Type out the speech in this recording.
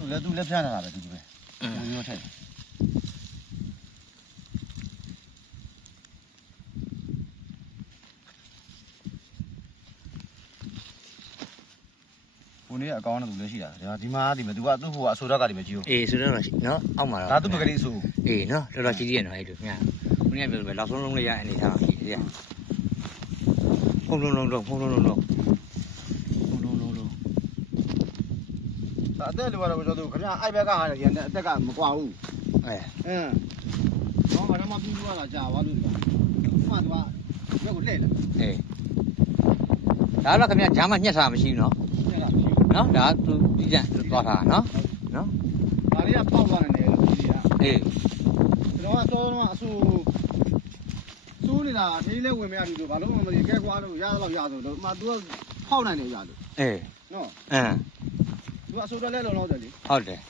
သူလည်းဖျားနေတာပဲဒီပဲရိုးထက်ကိုနေအကောင်းတဲ့သူလည်းရှိတာဒါဒီမှာဒီမှာသူကသူ့ဟိုကအဆိုတော့ကဒီမှာကြည့်ဦးအေးဆိုတော့နော်အောက်မှာတော့ ဒါသူ့ပကတိအဆိုအေးနော်တော်တော်ကြီးကြီးရနော်အဲ့လိုမြတ်ခုနကပြောပဲလောက်ဆုံးလုံးလေးရအနေထားရှိတယ်ဖုံလုံးလုံးဖုံလုံးလုံးလုံးဒါအသက်လိုကတော့ကျွန်တော်တို့ခင်ဗျာအိုက်ဘက်ကဟာတယ်ဒီအသက်ကမကွာဘူးတော့ဘာမှပြူးသွားတာကြာသွားလို့ဒီမှာမှသူကဘက်ကိုလှည့်လာအေးဒါတော့ခင်ဗျဂျာမညှက်ထားမရှိဘူးနော်နော်ဒါသူဒီကျန်သွားထားနော်နော်ဒါလေးကပေါက်သွားတယ်လေလို့ဒီကအေးကျွန်တော်ကစောတော့အဆူစိုးနေတာဒီလေးဝင်မရဘူးလို့ဘာလို့မှမသိကဲကွာလို့ရတော့ရဆိုလို့မှသူကဖောက်နိုင်တယ်ရလို့အေးနော်အင်းသူကအဆူတော့လဲလုံးလုံးတယ်လေဟုတ်တယ်